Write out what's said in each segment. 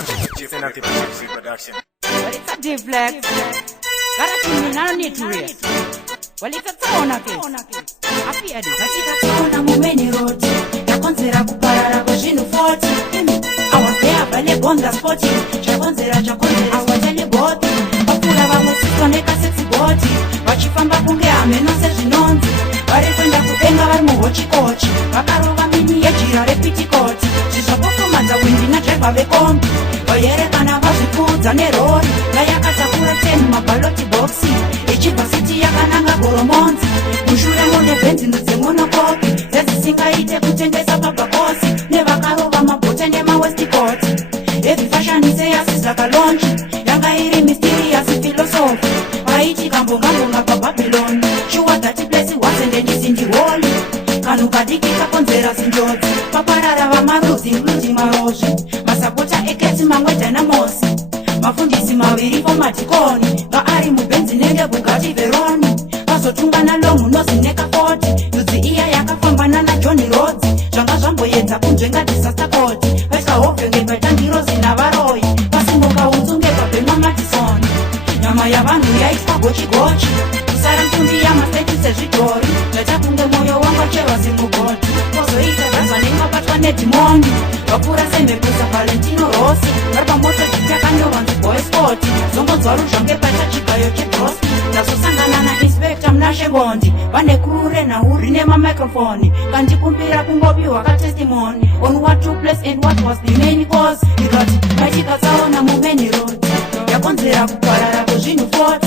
Synaptic production. Well, it's a deflex. Gotta tune in, I don't need to race. Well, it's a town again. Happy Eddie. Katika tona mumeni road yakonzera kuparara kwezvinhu 40 I was there pale bonda spoti chakonzera awatele boti vapfuura vamwe sitoneka sexy boti vachifamba kunge hameno sezvinonzi vari kuenda kudenga vari muhochikochi vakarova mini yejira repitikoti zvizvapofumadza windi nadrivha vekombi vayerekana vazvikudza nerori ngayakatakura 10 mabaloti boxi ichibva siti yakananga goromonzi mushure mune bhenzi ndudzemonokopi dzedzisingaite kutengesa pabhakosi nevakarova mabhote nemawestikoti evifashanise yasi zvakalonji yanga iri mysterious philosophy vaiti kambongambonga pabhabhiloni shuwa that place wasn't isindiholi kanhu kadiki kakonzera zinjodzi paparara vamaruzi including marozvi masapota eketi mamwe dynamosi mafundisi maviri fomadhikoni vaari mubhenzi nenge bugati veroni vazotungana longu nozineka 40 ndudzi iya yakafambana najohni rodzi zvanga zvamboedza kunzvenga disaster court vaisahobvenge paitandirozi navaroi vasimboka unzunge pabhemwa madisoni nyama yavanhu yaiswa gochigochi kusara ntumbi yamaseti sezvidhori zvaita kunge mwoyo wangocherwa zimugoti kozoita zvazvanengabatwa nedhimoni vapfuura semhepusa valentino rosi vari pamoto jitakanyorwa nzi boysport zongodzwa ruzvange paita chigayo chedrosti ndazosangana nainspekta munashebondi vane kurure nauri nemamicrofoni kandikumbira kungopiwa katestimony on what took place and what was the main cause ikati maitikatsaona mumeni road yakonzera kuparara kwezvinhu 40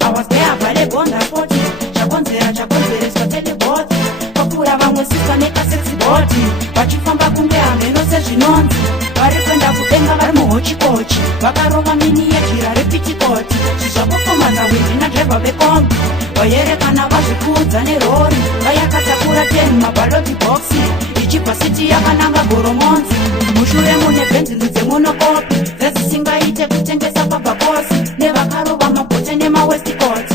I was there pale bonda 40 chakonzereswa teleboti papfuura vamwe sisaneka sexy boti vachifamba kunge hameno sezvinonzi vari kuenda kudenga vari muhochikochi vakarova mini yejira repitikoti zvizvapofomadza windi nadrivha vekombi vayerekana vazvikudza nerori vayakatakura 10 mabaloti boxi ichibva siti yakananga goromonzi mushure mune bhenzi ndudzemonokopi dzedzisingaite kutengesa pabhakosi nevakarova mabhote nemawestikoti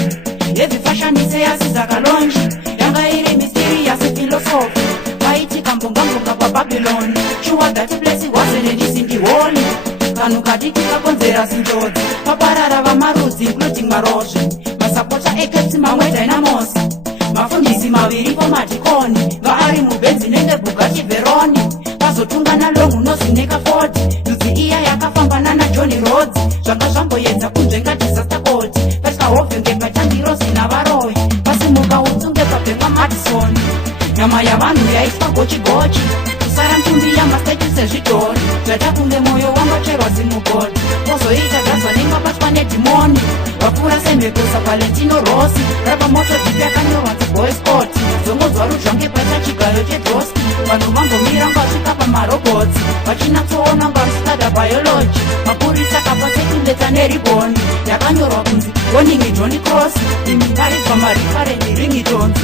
evifashanise yasi zvakalonji yanga iri mysterious philosophy vaiti kambongambonga pabhabhiloni shuwa that place wasn't isindiholi kanhu kadiki kakonzera zinjodzi paparara vamarudzi including marozvi masapota ekepsi mamwe dynamosi mafundisi maviri fomadhikoni vaari mubhenzi nenge bugati veroni vazotungana longu nozineka 40 ndudzi iya yakafambana najohni rodzi zvanga zvamboedza kunzvenga disaster court vasikahobvenge paitandirozi navaroi vasimuka unzunge pabhemwa madisoni nyama yavanhu yaiswa gochigochi kusara ntumbi yamaseti sezvidhori zvaita kunge mwoyo wangocherwa zimugoti kozoita zvazvanengabatwa nedhimoni vapfuura semhepusa valentino rosi vari pamoto dipi yakanyorwa dziboysport zongodzwa ruzvange paita chigayo chedrosti vanhu vangomira ngasvika pamarobotsi vachinatsoona ngamustada biology mapurisa kapasekunletsa neriboni yakanyorwa kunzi warning Johnny Cross imingari pamarifarendi ringitons